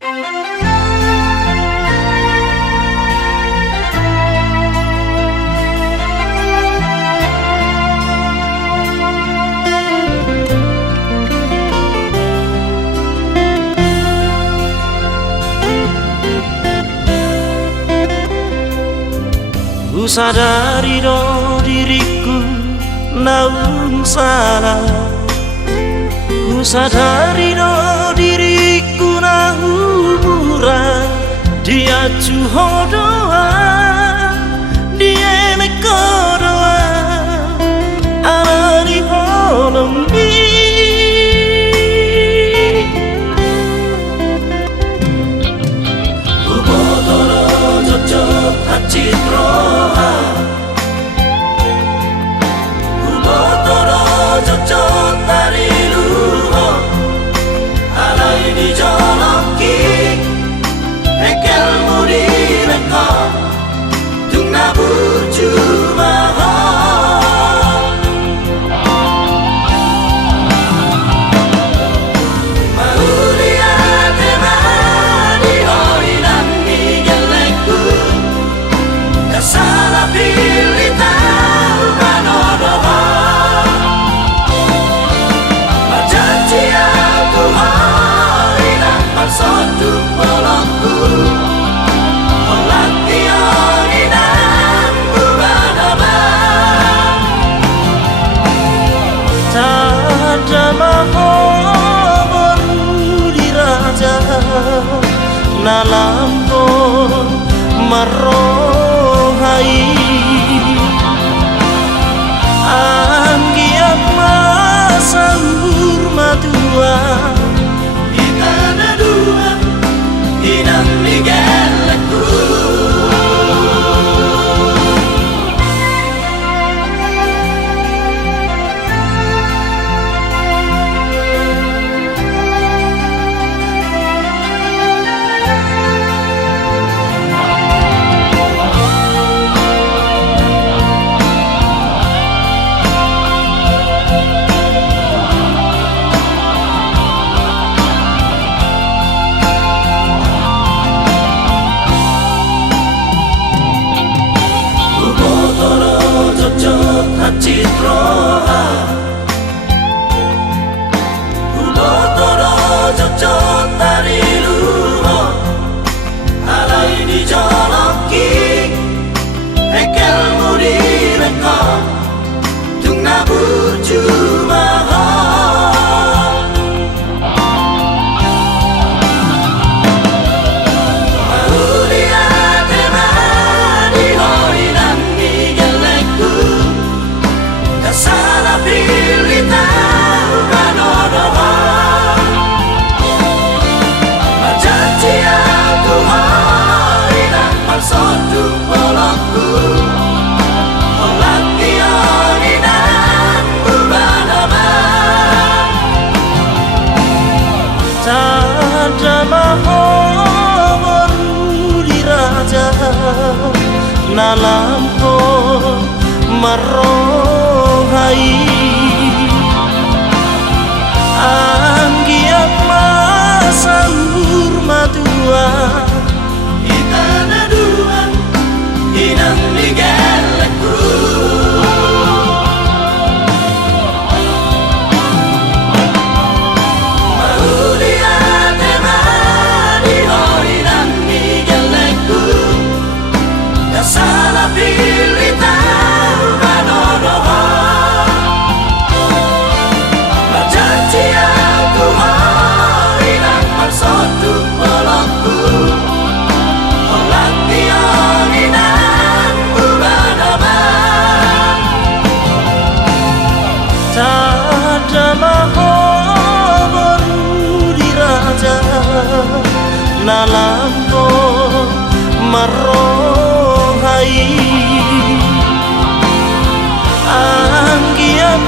Ku sadari diriku naung salah. Ku sadari diriku naung murah. Dia cuhodoa, dia nekodoa, alani holombi. Ku botolo cocok hacitro. Cocok dari luho alai di joloki ekel muri leko tung nabu cuma ho maulia tema di hoi dan di geleku kasala pilih tahu kanodoha. Satu pelangku pelatihan inam berbadaba. Tada mahon di raja nalampo marohai anggiat masahur matua. Inang nigalaku citroha kubotoro cocok dari luho alai di joloki ekel muri leko tung nabu cuma ho maulia tema di hoi dan di geleku salah pilih tahu kanodoha. Berjanji aku hari dan palsotu pelangku pelatihan inam berbadaba. Tada mahon di raja nalampo marohai anggiat masahur matua. Kita dua inang nigalaku maulia tema di hoi dan nigalaku kasala pilih tahu kanodoha. Berjanji aku hari dan palsotu pelangku pelatihan inam berbadaba. Tada mahon di raja nalampo marohai anggiat